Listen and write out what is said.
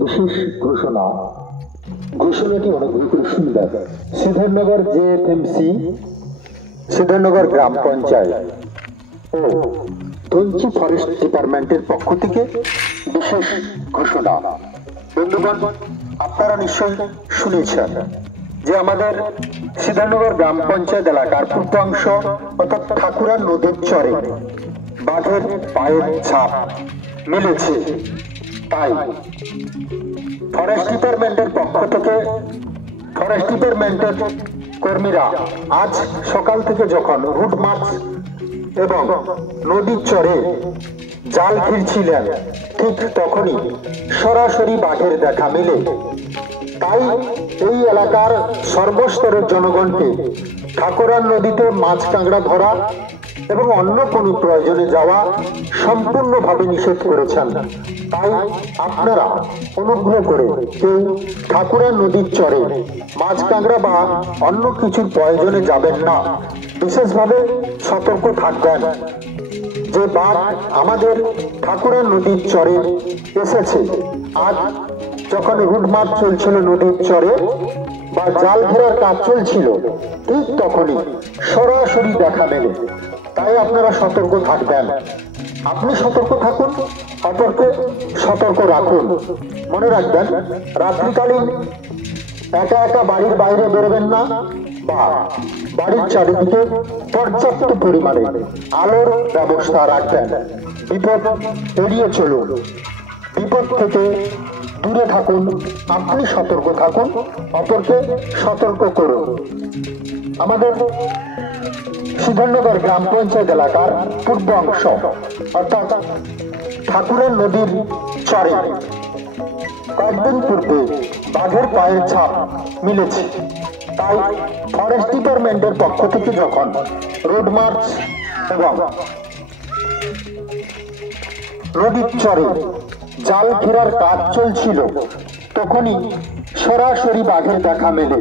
বিশেষ ঘোষণা। ঘোষণাটি অনুগ্রহ করে শুনবেন। সিদ্ধার্থনগর জেএফএমসি, সিদ্ধার্থনগর গ্রাম পঞ্চায়েত ও ধনচি ফরেস্ট ডিপার্টমেন্টের পক্ষ থেকে বিশেষ ঘোষণা। বন্ধুগণ, আপনারা নিশ্চয়ই শুনেছেন যে আমাদের সিদ্ধার্থনগর গ্রাম পঞ্চায়েত এলাকার পূর্বাংশ অর্থাৎ ঠাকুরার নদীর চরে বাঘের পায়ের ছাপ মিলেছে। তাই ফরেস্ট ডিপার্টমেন্টের পক্ষ থেকে ফরেস্ট ডিপার্টমেন্টের কর্মীরা আজ সকাল থেকে যখন রুট মার্চ এবং নদীর চরে জাল ফিরছিলেন, ঠিক তখনই সরাসরি বাঘের দেখা মিলে। তাই এই এলাকার সর্বস্তরের জনগণকে ঠাকুরার নদীতে মাছ কাঁকড়া ধরা এবং অন্য কোনো প্রয়োজনে যাওয়া সম্পূর্ণভাবে নিষেধ করেছেন। তাই আপনারা অনুগ্রহ করে কেউ ঠাকুরার নদীর চরে মাছ কাঁকড়া বা অন্য কিছুর প্রয়োজনে যাবেন না। বিশেষভাবে সতর্ক থাকবেন যে বাঘ আমাদের ঠাকুরার নদীর চরে এসেছে। আজ যখন রুট মার্চ চলছিল নদীর চরে বা জাল ঘেরার কাজ চলছিল, ঠিক তখনই সরাসরি দেখা মেলে। তাই আপনারা সতর্ক থাকবেন। আপনি সতর্ক থাকুন, অপরকে সতর্ক রাখুন। মনে রাখবেন, রাত্রিকালীন একা একা বাড়ির বাইরে বেরোবেন না বা বাড়ির চারিদিকে পর্যাপ্ত পরিমাণে আলোর ব্যবস্থা রাখবেন। বিপদ এড়িয়ে চলুন, বিপদ থেকে দূরে থাকুন। আপনি সতর্ক থাকুন, অপরকে সতর্ক করুন। আমাদের সিদ্ধার্থনগর গ্রাম পঞ্চায়েত এলাকার পূর্বাংশ অর্থাৎ ঠাকুরের নদীর চরে কয়েকদিন পূর্বে বাঘের পায়ের ছাপ মিলেছে। তাই ফরেস্ট ডিপার্টমেন্টের পক্ষ থেকে যখন রোড মার্চ এবং নদীর চরে জাল ফেরার কাজ চলছিল, তখনই সরাসরি বাঘের দেখা মেলে।